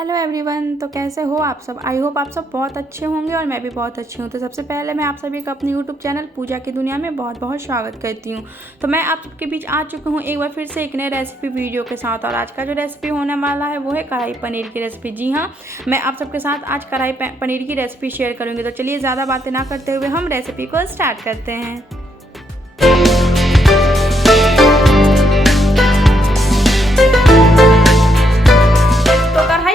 Hello everyone. तो कैसे हो आप सब? आई होप आप सब बहुत अच्छे होंगे और मैं भी बहुत अच्छी हूँ। तो सबसे पहले मैं आप सभी का अपने यूट्यूब चैनल पूजा की दुनिया में बहुत बहुत स्वागत करती हूँ। तो मैं आप सबके बीच आ चुकी हूँ एक बार फिर से एक नए रेसिपी वीडियो के साथ। और आज का जो रेसिपी होने वाला है वो है कढ़ाई पनीर की रेसिपी। जी हाँ, मैं आप सबके साथ आज कढ़ाई पनीर की रेसिपी शेयर करूँगी। तो चलिए ज़्यादा बातें ना करते हुए हम रेसिपी को स्टार्ट करते हैं।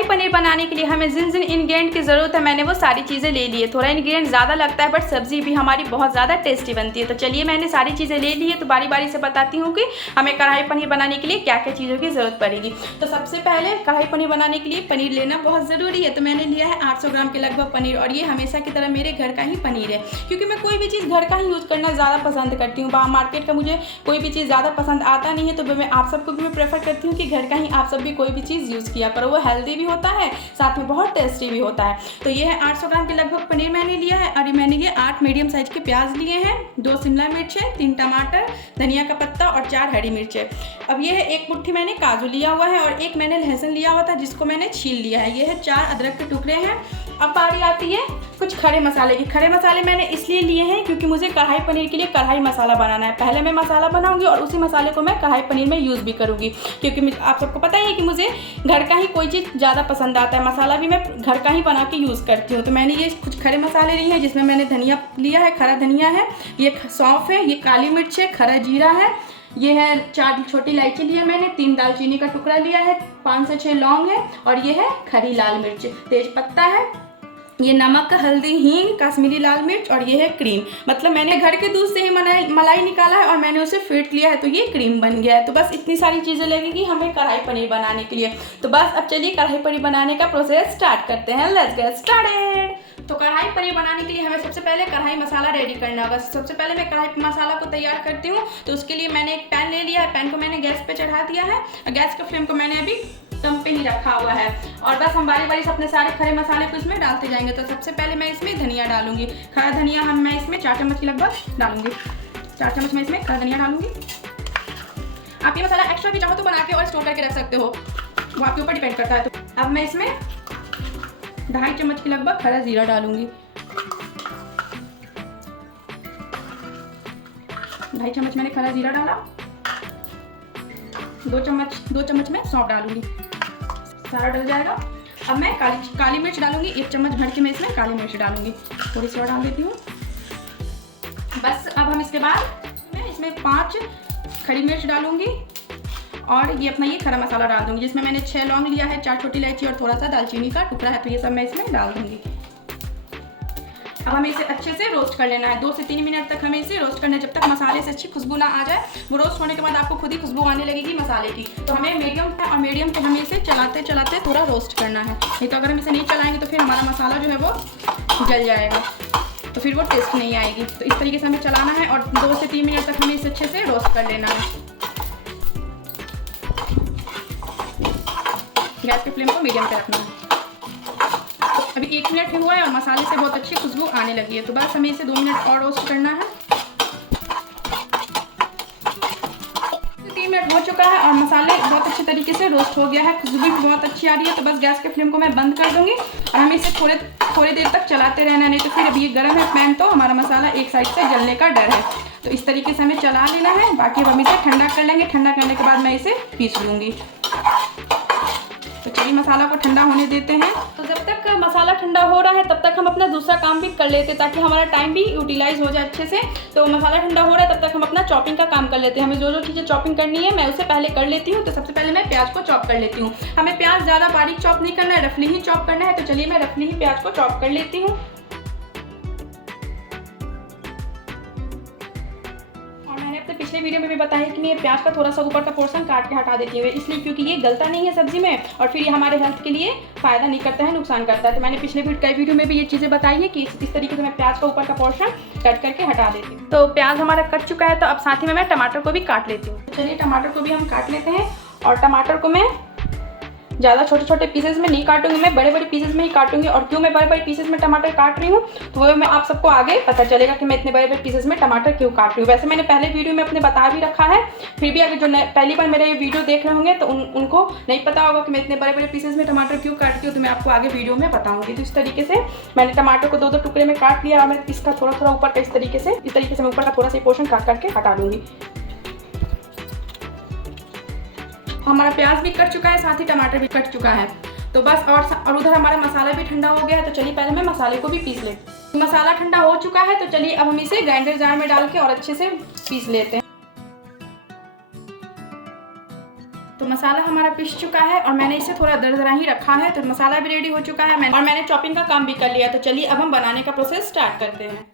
पनीर बनाने के लिए हमें जिन इंग्रेडिएंट की ज़रूरत है मैंने वो सारी चीज़ें ले ली है। थोड़ा इंग्रेडिएंट ज़्यादा लगता है बट सब्जी भी हमारी बहुत ज़्यादा टेस्टी बनती है। तो चलिए मैंने सारी चीज़ें ले ली है, तो बारी बारी से बताती हूँ कि हमें कढ़ाई पनीर बनाने के लिए क्या क्या चीज़ों की ज़रूरत पड़ेगी। तो सबसे पहले कढ़ाई पनीर बनाने के लिए पनीर लेना बहुत ज़रूरी है। तो मैंने लिया है 800 ग्राम के लगभग पनीर, और ये हमेशा की तरह मेरे घर का ही पनीर है, क्योंकि मैं कोई भी चीज़ घर का ही यूज़ करना ज़्यादा पसंद करती हूँ। बाहर मार्केट का मुझे कोई भी चीज़ ज़्यादा पसंद आता नहीं है। तो मैं आप सबको भी मैं प्रेफर करती हूँ कि घर का ही आप सब भी कोई भी चीज़ यूज़ किया करो। वो हेल्दी भी होता है, साथ में बहुत टेस्टी भी होता है। तो ये है 800 ग्राम के लगभग पनीर मैंने लिया है। और मैंने ये 8 मीडियम साइज के प्याज लिए हैं, 2 शिमला मिर्च है, 3 टमाटर, धनिया का पत्ता और 4 हरी मिर्च है। अब ये है 1 मुट्ठी मैंने काजू लिया हुआ है, और 1 मैंने लहसुन लिया हुआ था जिसको मैंने छील लिया है। ये है 4 अदरक के टुकड़े हैं। अब बारी आती है कुछ खड़े मसाले की। खड़े मसाले मैंने इसलिए लिए हैं क्योंकि मुझे कढ़ाई पनीर के लिए कढ़ाई मसाला बनाना है। पहले मैं मसाला बनाऊंगी और उसी मसाले को मैं कढ़ाई पनीर में यूज़ भी करूंगी, क्योंकि आप सबको पता ही है कि मुझे घर का ही कोई चीज़ ज़्यादा पसंद आता है। मसाला भी मैं घर का ही बना के यूज़ करती हूँ। तो मैंने ये कुछ खड़े मसाले लिए हैं, जिसमें मैंने धनिया लिया है, खड़ा धनिया है, ये सौंफ है, ये काली मिर्च है, खड़ा जीरा है, ये है 4 छोटी इलायची लिया मैंने, 3 दालचीनी का टुकड़ा लिया है, 5 से 6 लौंग है, और ये है खड़ी लाल मिर्च, तेज पत्ता है, ये नमक, हल्दी, हींग, कश्मीरी लाल मिर्च, और ये है क्रीम। मतलब मैंने घर के दूध से ही मलाई निकाला है और मैंने उसे फेंट लिया है, तो ये क्रीम बन गया है। तो बस इतनी सारी चीज़ें लगेगी हमें कढ़ाई पनीर बनाने के लिए। तो बस अब चलिए कढ़ाई पनीर बनाने का प्रोसेस स्टार्ट करते हैं। Let's get started. तो कढ़ाई पनीर बनाने के लिए हमें सबसे पहले कढ़ाई मसाला रेडी करना होगा। सबसे पहले मैं कढ़ाई मसाला को तैयार करती हूँ। तो उसके लिए मैंने एक पैन ले लिया है, पैन को मैंने गैस पे चढ़ा दिया है, और गैस के फ्लेम को मैंने अभी कम पे ही रखा हुआ है। और बस हम बारी बारी से अपने सारे खड़े मसाले को इसमें डालते जाएंगे। तो सबसे पहले मैं इसमें धनिया डालूंगी। खड़ा धनिया मैं इसमें 4 चम्मच की लगभग डालूंगी। 4 चम्मच मैं इसमें खड़ा धनिया डालूंगी। आप ये मसाला एक्स्ट्रा भी चाहो तो बना के और स्टोर करके रख सकते हो, वो आपके ऊपर डिपेंड करता है। तो अब मैं इसमें 2.5 चम्मच की लगभग खड़ा जीरा डालूंगी। 2.5 चम्मच मैंने खड़ा जीरा डाला। 2 चम्मच में सौंफ डालूंगी। सारा डल जाएगा। अब मैं काली मिर्च डालूंगी। 1 चम्मच भर के मैं इसमें काली मिर्च डालूंगी। थोड़ी सी और डाल देती हूँ। बस अब हम इसके बाद मैं इसमें 5 खड़ी मिर्च डालूंगी, और ये अपना ये खड़ा मसाला डाल दूंगी, जिसमें मैंने 6 लौंग लिया है, 4 छोटी इलायची और थोड़ा सा दालचीनी का टुकड़ा है। तो ये सब मैं इसमें डाल दूंगी। अब हमें इसे अच्छे से रोस्ट कर लेना है। 2 से 3 मिनट तक हमें इसे रोस्ट करना है, जब तक मसाले से अच्छी खुशबू ना आ जाए। वो रोस्ट होने के बाद आपको खुद ही खुशबू आने लगेगी मसाले की। तो हमें मीडियम पे हमें इसे चलाते चलाते थोड़ा रोस्ट करना है। नहीं तो अगर हम इसे नहीं चलाएंगे तो फिर हमारा मसाला जो है वो जल जाएगा, तो फिर वो टेस्ट नहीं आएगी। तो इस तरीके से हमें चलाना है, और 2 से 3 मिनट तक हमें इसे अच्छे से रोस्ट कर लेना है। गैस के फ्लेम को मीडियम पे रखना है। अभी 1 मिनट ही हुआ है और मसाले से बहुत अच्छी खुशबू आने लगी है। तो बस हमें इसे 2 मिनट और रोस्ट करना है। 3 मिनट हो चुका है और मसाले बहुत अच्छे तरीके से रोस्ट हो गया है, खुशबू भी बहुत अच्छी आ रही है। तो बस गैस के फ्लेम को मैं बंद कर दूंगी, और हमें इसे थोड़ी देर तक चलाते रहना, नहीं तो फिर अभी ये गर्म है पैन, तो हमारा मसाला एक साइड से जलने का डर है। तो इस तरीके से हमें चला लेना है। बाकी अब हम इसे ठंडा कर लेंगे। ठंडा करने के बाद मैं इसे पीस लूँगी। तो चलिए मसाला को ठंडा होने देते हैं। तो जब तक मसाला ठंडा हो रहा है तब तक हम अपना दूसरा काम भी कर लेते हैं, ताकि हमारा टाइम भी यूटिलाइज हो जाए अच्छे से। तो मसाला ठंडा हो रहा है तब तक हम अपना चॉपिंग का काम कर लेते हैं। हमें जो चीज़ें चॉपिंग करनी है मैं उसे पहले कर लेती हूँ। तो सबसे पहले मैं प्याज को चॉप कर लेती हूँ। हमें प्याज ज़्यादा बारीक चॉप नहीं करना है, रफली ही चॉप करना है। तो चलिए मैं रफली ही प्याज को चॉप कर लेती हूँ। पिछले वीडियो में भी बताया कि मैं प्याज का थोड़ा सा ऊपर का पोर्शन काट के हटा देती हूँ, इसलिए क्योंकि ये गलता नहीं है सब्जी में, और फिर ये हमारे हेल्थ के लिए फ़ायदा नहीं करता है, नुकसान करता है। तो मैंने पिछले कई वीडियो में भी ये चीज़ें बताई है कि इस तरीके से मैं प्याज का ऊपर का पोर्शन कट करके हटा देती हूँ। तो प्याज हमारा कट चुका है। तो अब साथ ही में मैं टमाटर को भी काट लेती हूँ। चलिए टमाटर को भी हम काट लेते हैं, और टमाटर को मैं ज़्यादा छोटे छोटे पीसेस में नहीं काटूंगी, मैं बड़े बड़े पीसेस में ही काटूंगी। और क्यों मैं बड़े बड़े पीसेस में टमाटर काट रही हूँ तो वो मैं आप सबको आगे पता चलेगा कि मैं इतने बड़े बड़े पीसेस में टमाटर क्यों काट रही हूँ। वैसे मैंने पहले वीडियो में अपने बता भी रखा है, फिर भी अगर जो पहली बार मेरा ये वीडियो देख रहे होंगे तो उनको नहीं पता होगा कि मैं इतने बड़े बड़े पीसेस में टमाटर क्यों काटती हूँ, तो मैं आपको आगे वीडियो में बताऊँगी। तो इस तरीके से मैंने टमाटर को 2-2 टुकड़े में काट लिया और मैं इसका थोड़ा थोड़ा ऊपर का इस तरीके से मैं ऊपर का थोड़ा सा पोर्शन काट करके हटा लूँगी। हमारा प्याज भी कट चुका है, साथ ही टमाटर भी कट चुका है। तो बस और उधर हमारा मसाला भी ठंडा हो गया है। तो चलिए पहले मैं मसाले को भी पीस लेते। मसाला ठंडा हो चुका है तो चलिए अब हम इसे ग्राइंडर जार में डाल के और अच्छे से पीस लेते हैं। तो मसाला हमारा पीस चुका है और मैंने इसे थोड़ा दरदरा ही रखा है। तो मसाला भी रेडी हो चुका है और मैंने चॉपिंग का काम भी कर लिया। तो चलिए अब हम बनाने का प्रोसेस स्टार्ट करते हैं।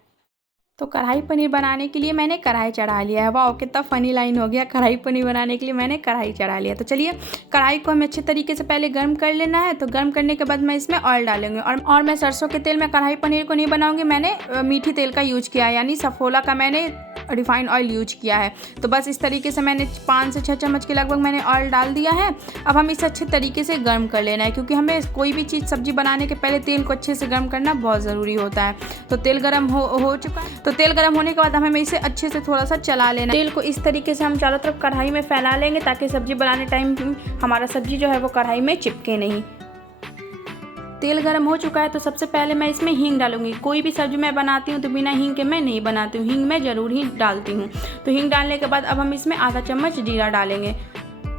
तो कढ़ाई पनीर बनाने के लिए मैंने कढ़ाई चढ़ा लिया है। वाह कितना फनी लाइन हो गया, कढ़ाई पनीर बनाने के लिए मैंने कढ़ाई चढ़ा लिया। तो चलिए कढ़ाई को हमें अच्छे तरीके से पहले गर्म कर लेना है। तो गर्म करने के बाद मैं इसमें ऑयल डालूंगी और मैं सरसों के तेल में कढ़ाई पनीर को नहीं बनाऊंगी, मैंने मीठी तेल का यूज किया है, यानी सफोला का मैंने रिफाइंड ऑयल यूज किया है। तो बस इस तरीके से मैंने 5 से 6 चम्मच के लगभग मैंने ऑयल डाल दिया है। अब हम इसे अच्छे तरीके से गर्म कर लेना है, क्योंकि हमें कोई भी चीज़ सब्जी बनाने के पहले तेल को अच्छे से गर्म करना बहुत ज़रूरी होता है। तो तेल गर्म हो चुका है। तो तेल गर्म होने के बाद हमें इसे अच्छे से थोड़ा सा चला लेना है। तेल को इस तरीके से हम चारों तरफ कढ़ाई में फैला लेंगे, ताकि सब्जी बनाने टाइम हमारा सब्जी जो है वो कढ़ाई में चिपके नहीं। तेल गर्म हो चुका है तो सबसे पहले मैं इसमें हींग डालूंगी। कोई भी सब्जी मैं बनाती हूँ तो बिना हींग के मैं नहीं बनाती हूँ, हींग मैं ज़रूर ही डालती हूँ। तो हींग डालने के बाद अब हम इसमें आधा चम्मच जीरा डालेंगे।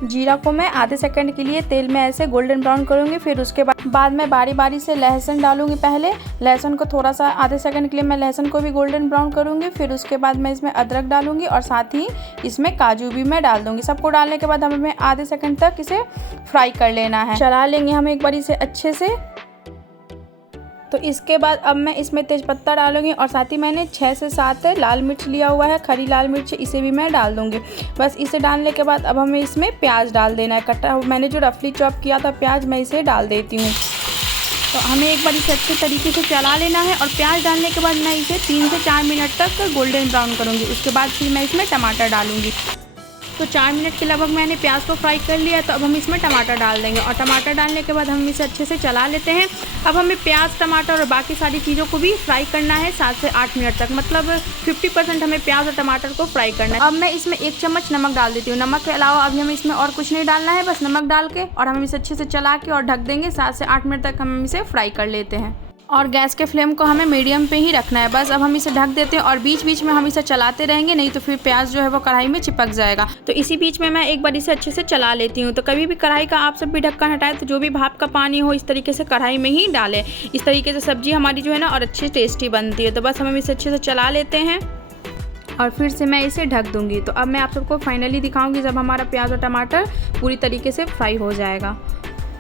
जीरा को मैं आधे सेकंड के लिए तेल में ऐसे गोल्डन ब्राउन करूँगी। फिर उसके बाद मैं बारी बारी से लहसुन डालूंगी। पहले लहसुन को थोड़ा सा आधे सेकंड के लिए मैं लहसुन को भी गोल्डन ब्राउन करूँगी। फिर उसके बाद मैं इसमें अदरक डालूंगी और साथ ही इसमें काजू भी मैं डाल दूँगी। सबको डालने के बाद हमें आधे सेकंड तक इसे फ्राई कर लेना है, चला लेंगे हम एक बार इसे अच्छे से। तो इसके बाद अब मैं इसमें तेज़पत्ता डालूंगी और साथ ही मैंने 6 से 7 लाल मिर्च लिया हुआ है, खरी लाल मिर्च, इसे भी मैं डाल दूंगी। बस इसे डालने के बाद अब हमें इसमें प्याज डाल देना है। कटा मैंने जो रफली चॉप किया था प्याज, मैं इसे डाल देती हूँ। तो हमें एक बार इसे अच्छे तरीके से चला लेना है और प्याज डालने के बाद मैं इसे 3 से 4 मिनट तक गोल्डन ब्राउन करूँगी। उसके बाद फिर मैं इसमें टमाटर डालूँगी। तो 4 मिनट के लगभग मैंने प्याज को फ्राई कर लिया। तो अब हम इसमें टमाटर डाल देंगे और टमाटर डालने के बाद हम इसे अच्छे से चला लेते हैं। अब हमें प्याज, टमाटर और बाकी सारी चीज़ों को भी फ्राई करना है 7 से 8 मिनट तक, मतलब 50% हमें प्याज और टमाटर को फ्राई करना है। अब मैं इसमें 1 चम्मच नमक डाल देती हूँ। नमक के अलावा अभी हमें इसमें और कुछ नहीं डालना है, बस नमक डाल के और हम इसे अच्छे से चला के और ढक देंगे। 7 से 8 मिनट तक हम इसे फ्राई कर लेते हैं और गैस के फ्लेम को हमें मीडियम पे ही रखना है। बस अब हम इसे ढक देते हैं और बीच बीच में हम इसे चलाते रहेंगे, नहीं तो फिर प्याज जो है वो कढ़ाई में चिपक जाएगा। तो इसी बीच में मैं एक बार इसे अच्छे से चला लेती हूँ। तो कभी भी कढ़ाई का आप सब भी ढक्कन हटाएं तो जो भी भाप का पानी हो इस तरीके से कढ़ाई में ही डालें। इस तरीके से सब्जी हमारी जो है ना और अच्छी टेस्टी बनती है। तो बस हम इसे अच्छे से चला लेते हैं और फिर से मैं इसे ढक दूँगी। तो अब मैं आप सबको फाइनली दिखाऊँगी जब हमारा प्याज और टमाटर पूरी तरीके से फ्राई हो जाएगा।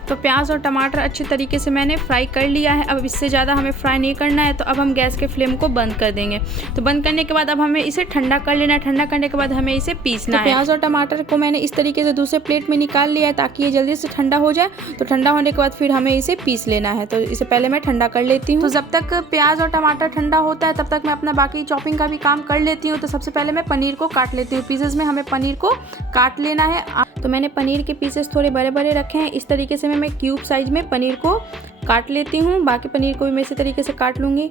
तो प्याज और टमाटर अच्छे तरीके से मैंने फ्राई कर लिया है। अब इससे ज़्यादा हमें फ्राई नहीं करना है। तो अब हम गैस के फ्लेम को बंद कर देंगे। तो बंद करने के बाद अब हमें इसे ठंडा कर लेना है। ठंडा करने के बाद हमें इसे पीसना है। प्याज और टमाटर को मैंने इस तरीके से दूसरे प्लेट में निकाल लिया है ताकि ये जल्दी से ठंडा हो जाए। तो ठंडा होने के बाद फिर हमें इसे पीस लेना है। तो इसे पहले मैं ठंडा कर लेती हूँ। तो जब तक प्याज और टमाटर ठंडा होता है तब तक मैं अपना बाकी चॉपिंग का भी काम कर लेती हूँ। तो सबसे पहले मैं पनीर को काट लेती हूँ। पीसेस में हमें पनीर को काट लेना है। तो मैंने पनीर के पीसेस थोड़े बड़े बड़े रखे हैं। इस तरीके से मैं क्यूब साइज में पनीर को काट लेती हूँ। बाकी पनीर को भी मैं इसी तरीके से काट लूँगी।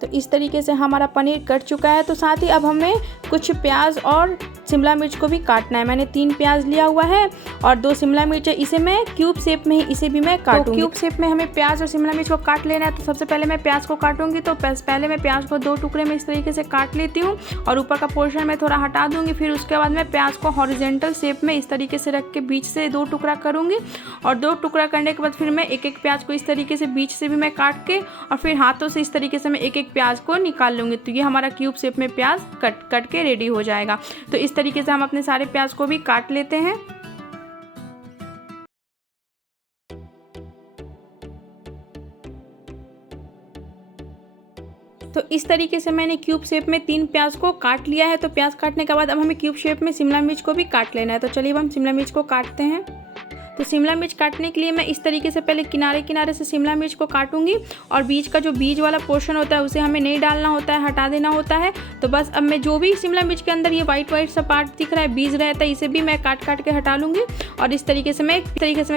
तो इस तरीके से हमारा पनीर कट चुका है। तो साथ ही अब हमें कुछ प्याज और शिमला मिर्च को भी काटना है। मैंने 3 प्याज लिया हुआ है और 2 शिमला मिर्च है। इसे मैं क्यूब शेप में ही इसे भी मैं काटूंगी। तो क्यूब शेप में हमें प्याज और शिमला मिर्च को काट लेना है। तो सबसे पहले मैं प्याज को काटूंगी। तो पहले मैं प्याज को 2 टुकड़े में इस तरीके से काट लेती हूँ और ऊपर का पोर्शन मैं थोड़ा हटा दूंगी। फिर उसके बाद मैं प्याज को हॉरिजॉन्टल शेप में इस तरीके से रख के बीच से 2 टुकड़ा करूँगी और 2 टुकड़ा करने के बाद फिर मैं एक प्याज को इस तरीके से बीच से भी मैं काट के और फिर हाथों से इस तरीके से मैं एक प्याज को निकाल लूँगी। तो ये हमारा क्यूब शेप में प्याज कट के रेडी हो जाएगा। तो इस तरीके से हम अपने सारे प्याज को भी काट लेते हैं। तो इस तरीके से मैंने क्यूब शेप में 3 प्याज को काट लिया है। तो प्याज काटने के बाद अब हमें क्यूब शेप में शिमला मिर्च को भी काट लेना है। तो चलिए अब हम शिमला मिर्च को काटते हैं। तो शिमला मिर्च काटने के लिए मैं इस तरीके से पहले किनारे किनारे से शिमला मिर्च को काटूंगी और बीच का जो बीज वाला पोर्शन होता है उसे हमें नहीं डालना होता है, हटा देना होता है। तो बस अब मैं जो भी शिमला मिर्च के अंदर ये वाइट सा पार्ट दिख रहा है, बीज रहता है, इसे भी मैं काट काट के हटा लूँगी और इस तरीके से मैं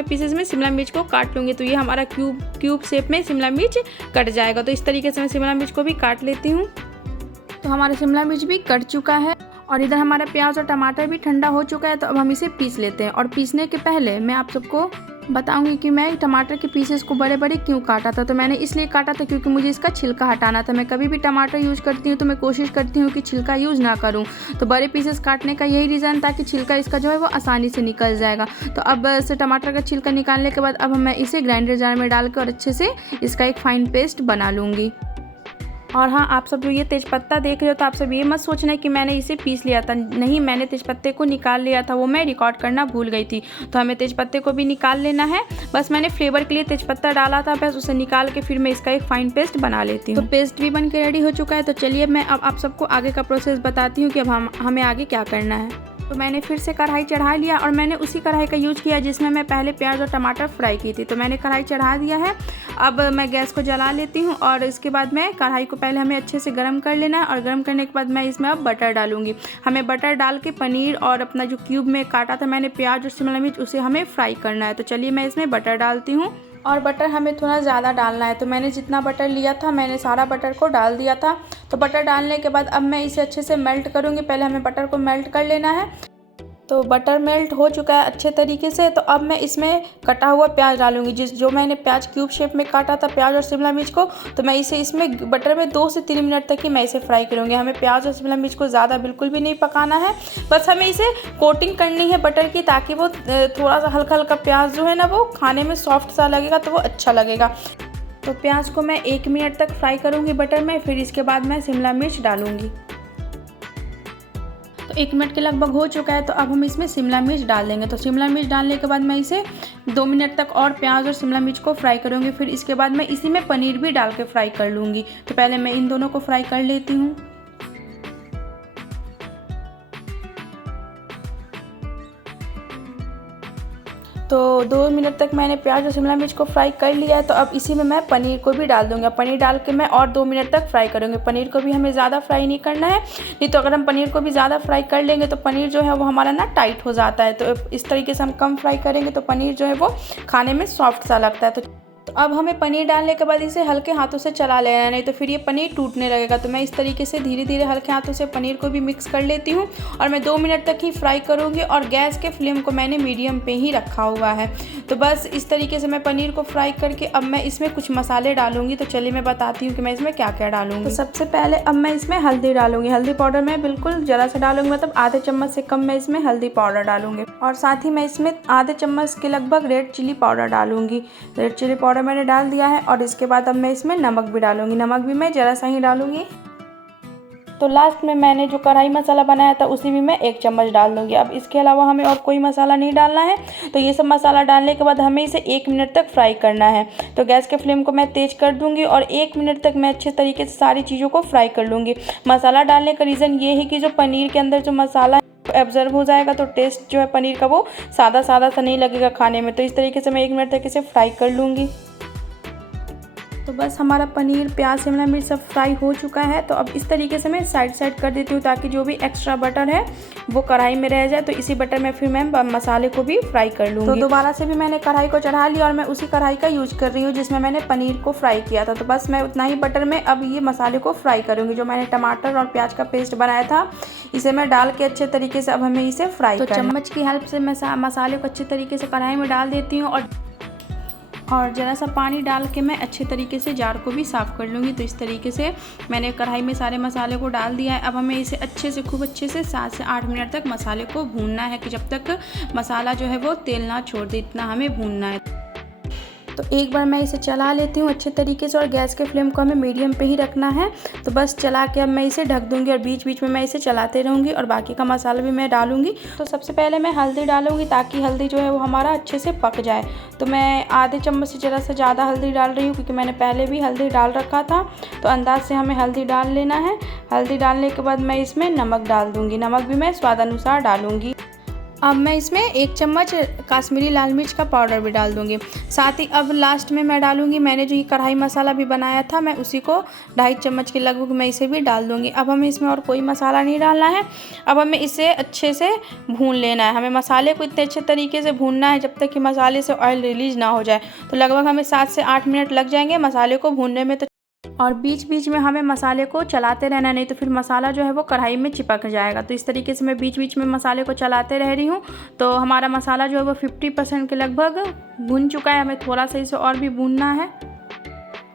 पीसेस में शिमला मिर्च को काट लूँगी। तो ये हमारा क्यूब शेप में शिमला मिर्च कट जाएगा। तो इस तरीके से मैं शिमला मिर्च को भी काट लेती हूँ। तो हमारा शिमला मिर्च भी कट चुका है और इधर हमारा प्याज और टमाटर भी ठंडा हो चुका है। तो अब हम इसे पीस लेते हैं। और पीसने के पहले मैं आप सबको बताऊंगी कि मैं टमाटर के पीसेस को बड़े बड़े क्यों काटा था। तो मैंने इसलिए काटा था क्योंकि मुझे इसका छिलका हटाना था। मैं कभी भी टमाटर यूज़ करती हूँ तो मैं कोशिश करती हूँ कि छिलका यूज़ ना करूँ। तो बड़े पीसेस काटने का यही रीज़न था कि छिलका इसका जो है वो आसानी से निकल जाएगा। तो अब से टमाटर का छिलका निकालने के बाद अब मैं इसे ग्राइंडर जार में डाल के और अच्छे से इसका एक फाइन पेस्ट बना लूँगी। और हाँ, आप सब जो ये तेज़पत्ता देख रहे हो तो आप सब ये मत सोचना कि मैंने इसे पीस लिया था। नहीं, मैंने तेज़पत्ते को निकाल लिया था, वो मैं रिकॉर्ड करना भूल गई थी। तो हमें तेज़पत्ते को भी निकाल लेना है। बस मैंने फ्लेवर के लिए तेज़पत्ता डाला था, बस उसे निकाल के फिर मैं इसका एक फाइन पेस्ट बना लेती हूँ। तो पेस्ट भी बन के रेडी हो चुका है। तो चलिए मैं अब आप सबको आगे का प्रोसेस बताती हूँ कि अब हमें आगे क्या करना है। तो मैंने फिर से कढ़ाई चढ़ा लिया और मैंने उसी कढ़ाई का यूज़ किया जिसमें मैं पहले प्याज और टमाटर फ्राई की थी। तो मैंने कढ़ाई चढ़ा दिया है। अब मैं गैस को जला लेती हूँ और इसके बाद मैं कढ़ाई को पहले हमें अच्छे से गर्म कर लेना है और गर्म करने के बाद मैं इसमें अब बटर डालूंगी। हमें बटर डाल के पनीर और अपना जो क्यूब में काटा था मैंने प्याज और शिमला मिर्च उसे हमें फ्राई करना है। तो चलिए मैं इसमें बटर डालती हूँ और बटर हमें थोड़ा ज़्यादा डालना है। तो मैंने जितना बटर लिया था मैंने सारा बटर को डाल दिया था। तो बटर डालने के बाद अब मैं इसे अच्छे से मेल्ट करूँगी। पहले हमें बटर को मेल्ट कर लेना है। तो बटर मेल्ट हो चुका है अच्छे तरीके से। तो अब मैं इसमें कटा हुआ प्याज डालूंगी, जो मैंने प्याज क्यूब शेप में काटा था प्याज और शिमला मिर्च को। तो मैं इसे इसमें बटर में 2 से 3 मिनट तक ही मैं इसे फ्राई करूँगी। हमें प्याज और शिमला मिर्च को ज़्यादा बिल्कुल भी नहीं पकाना है, बस हमें इसे कोटिंग करनी है बटर की, ताकि वो थोड़ा सा हल्का हल्का प्याज जो है ना वो खाने में सॉफ्ट सा लगेगा तो वो अच्छा लगेगा। तो प्याज को मैं 1 मिनट तक फ्राई करूँगी बटर में, फिर इसके बाद मैं शिमला मिर्च डालूँगी। तो 1 मिनट के लगभग हो चुका है। तो अब हम इसमें शिमला मिर्च डाल देंगे। तो शिमला मिर्च डालने के बाद मैं इसे 2 मिनट तक और प्याज और शिमला मिर्च को फ्राई करूँगी। फिर इसके बाद मैं इसी में पनीर भी डाल के फ्राई कर लूँगी। तो पहले मैं इन दोनों को फ्राई कर लेती हूँ। तो 2 मिनट तक मैंने प्याज और शिमला मिर्च को फ्राई कर लिया है। तो अब इसी में मैं पनीर को भी डाल दूँगी। पनीर डाल के मैं और 2 मिनट तक फ्राई करूँगी। पनीर को भी हमें ज़्यादा फ्राई नहीं करना है, नहीं तो अगर हम पनीर को भी ज़्यादा फ्राई कर लेंगे तो पनीर जो है वो हमारा ना टाइट हो जाता है। तो इस तरीके से हम कम फ्राई करेंगे तो पनीर जो है वो खाने में सॉफ्ट सा लगता है। तो अब हमें पनीर डालने के बाद इसे हल्के हाथों से चला लेना है, नहीं तो फिर ये पनीर टूटने लगेगा। तो मैं इस तरीके से धीरे धीरे हल्के हाथों से पनीर को भी मिक्स कर लेती हूँ और मैं 2 मिनट तक ही फ्राई करूँगी और गैस के फ्लेम को मैंने मीडियम पे ही रखा हुआ है। तो बस इस तरीके से मैं पनीर को फ्राई करके अब मैं इसमें कुछ मसाले डालूंगी। तो चलिए मैं बताती हूँ कि मैं इसमें क्या क्या डालूंगी। तो सबसे पहले अब मैं इसमें हल्दी डालूंगी। हल्दी पाउडर मैं बिल्कुल ज़रा सा डालूंगी, मतलब आधे चम्मच से कम मैं इसमें हल्दी पाउडर डालूंगी। और साथ ही मैं इसमें आधे चम्मच के लगभग रेड चिली पाउडर डालूंगी। रेड चिली पाउडर मैंने डाल दिया है। और इसके बाद अब मैं इसमें नमक भी डालूंगी। नमक भी मैं ज़रा सा ही डालूंगी। तो लास्ट में मैंने जो कढ़ाई मसाला बनाया था उसी भी मैं 1 चम्मच डाल दूंगी। अब इसके अलावा हमें और कोई मसाला नहीं डालना है। तो ये सब मसाला डालने के बाद हमें इसे 1 मिनट तक फ्राई करना है। तो गैस के फ्लेम को मैं तेज कर दूंगी और 1 मिनट तक मैं अच्छे तरीके से सारी चीज़ों को फ्राई कर लूँगी। मसाला डालने का रीज़न ये है कि जो पनीर के अंदर जो मसाला एब्जर्व हो जाएगा तो टेस्ट जो है पनीर का वो सादा सादा सा नहीं लगेगा खाने में। तो इस तरीके से मैं 1 मिनट तक इसे फ्राई कर लूँगी। तो बस हमारा पनीर प्याज शिमला मिर्च सब फ्राई हो चुका है। तो अब इस तरीके से मैं साइड कर देती हूँ ताकि जो भी एक्स्ट्रा बटर है वो कढ़ाई में रह जाए। तो इसी बटर में फिर मैं मसाले को भी फ्राई कर लूँगी। तो दोबारा से भी मैंने कढ़ाई को चढ़ा लिया और मैं उसी कढ़ाई का यूज कर रही हूँ जिसमें मैंने पनीर को फ्राई किया था। तो बस मैं उतना ही बटर में अब ये मसाले को फ्राई करूँगी। जो मैंने टमाटर और प्याज का पेस्ट बनाया था इसे मैं डाल के अच्छे तरीके से अब हमें इसे फ्राई करना है। तो चम्मच की हेल्प से मैं मसाले को अच्छे तरीके से कढ़ाई में डाल देती हूँ और ज़रा सा पानी डाल के मैं अच्छे तरीके से जार को भी साफ़ कर लूँगी। तो इस तरीके से मैंने कढ़ाई में सारे मसाले को डाल दिया है। अब हमें इसे अच्छे से खूब अच्छे से 7 से 8 मिनट तक मसाले को भूनना है कि जब तक मसाला जो है वो तेल ना छोड़ दे, इतना हमें भूनना है। तो एक बार मैं इसे चला लेती हूँ अच्छे तरीके से और गैस के फ्लेम को हमें मीडियम पे ही रखना है। तो बस चला के अब मैं इसे ढक दूँगी और बीच बीच में मैं इसे चलाते रहूँगी और बाकी का मसाला भी मैं डालूँगी। तो सबसे पहले मैं हल्दी डालूँगी ताकि हल्दी जो है वो हमारा अच्छे से पक जाए। तो मैं आधे चम्मच से ज़रा सा ज़्यादा हल्दी डाल रही हूँ क्योंकि मैंने पहले भी हल्दी डाल रखा था। तो अंदाज से हमें हल्दी डाल लेना है। हल्दी डालने के बाद मैं इसमें नमक डाल दूँगी। नमक भी मैं स्वाद अनुसार डालूँगी। अब मैं इसमें 1 चम्मच काश्मीरी लाल मिर्च का पाउडर भी डाल दूँगी। साथ ही अब लास्ट में मैं डालूँगी, मैंने जो ये कढ़ाई मसाला भी बनाया था, मैं उसी को 2.5 चम्मच के लगभग मैं इसे भी डाल दूँगी। अब हमें इसमें और कोई मसाला नहीं डालना है। अब हमें इसे अच्छे से भून लेना है। हमें मसाले को इतने अच्छे तरीके से भूनना है जब तक कि मसाले से ऑयल रिलीज़ ना हो जाए। तो लगभग हमें 7 से 8 मिनट लग जाएंगे मसाले को भूनने में। तो और बीच बीच में हमें मसाले को चलाते रहना, नहीं तो फिर मसाला जो है वो कढ़ाई में चिपक जाएगा। तो इस तरीके से मैं बीच बीच में मसाले को चलाते रह रही हूँ। तो हमारा मसाला जो है वो 50% के लगभग भून चुका है। हमें थोड़ा सा इसे और भी भूनना है।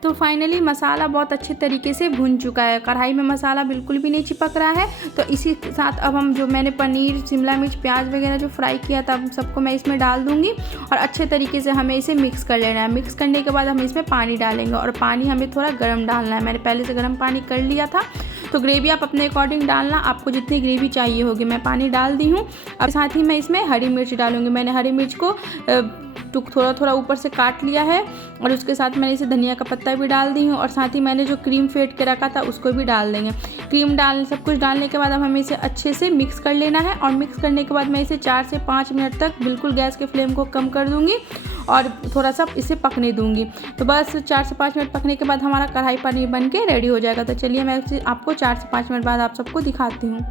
तो फाइनली मसाला बहुत अच्छे तरीके से भुन चुका है, कढ़ाई में मसाला बिल्कुल भी नहीं चिपक रहा है। तो इसी के साथ अब हम जो मैंने पनीर, शिमला मिर्च, प्याज वगैरह जो फ्राई किया था सबको मैं इसमें डाल दूंगी और अच्छे तरीके से हमें इसे मिक्स कर लेना है। मिक्स करने के बाद हम इसमें पानी डालेंगे और पानी हमें थोड़ा गर्म डालना है। मैंने पहले से गर्म पानी कर लिया था। तो ग्रेवी आप अपने अकॉर्डिंग डालना, आपको जितनी ग्रेवी चाहिए होगी। मैं पानी डाल दी हूँ। और साथ ही मैं इसमें हरी मिर्च डालूँगी। मैंने हरी मिर्च को थोड़ा थोड़ा ऊपर से काट लिया है और उसके साथ मैंने इसे धनिया का पत्ता भी डाल दी हूँ। और साथ ही मैंने जो क्रीम फेंट के रखा था उसको भी डाल देंगे। क्रीम सब कुछ डालने के बाद अब हमें इसे अच्छे से मिक्स कर लेना है। और मिक्स करने के बाद मैं इसे 4 से 5 मिनट तक बिल्कुल गैस के फ्लेम को कम कर दूँगी और थोड़ा सा इसे पकने दूँगी। तो बस 4 से 5 मिनट पकने के बाद हमारा कढ़ाई पनीर बन के रेडी हो जाएगा। तो चलिए मैं आपको 4 से 5 मिनट बाद आप सबको दिखाती हूँ।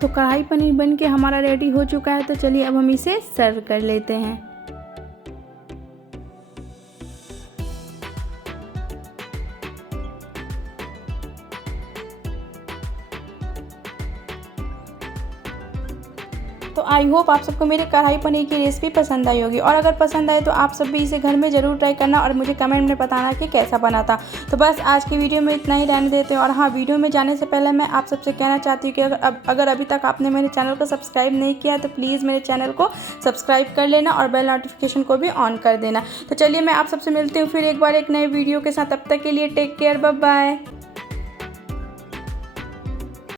तो कढ़ाई पनीर बन के हमारा रेडी हो चुका है। तो चलिए अब हम इसे सर्व कर लेते हैं। तो आई होप आप सबको मेरे कढ़ाई पनीर की रेसिपी पसंद आई होगी। और अगर पसंद आए तो आप सब भी इसे घर में ज़रूर ट्राई करना और मुझे कमेंट में बताना कि कैसा बना था। तो बस आज की वीडियो में इतना ही रहने देते हैं। और हाँ, वीडियो में जाने से पहले मैं आप सबसे कहना चाहती हूँ कि अगर अभी तक आपने मेरे चैनल को सब्सक्राइब नहीं किया तो प्लीज़ मेरे चैनल को सब्सक्राइब कर लेना और बेल नोटिफिकेशन को भी ऑन कर देना। तो चलिए मैं आप सबसे मिलती हूँ फिर एक बार एक नए वीडियो के साथ। तब तक के लिए टेक केयर, बाय बाय।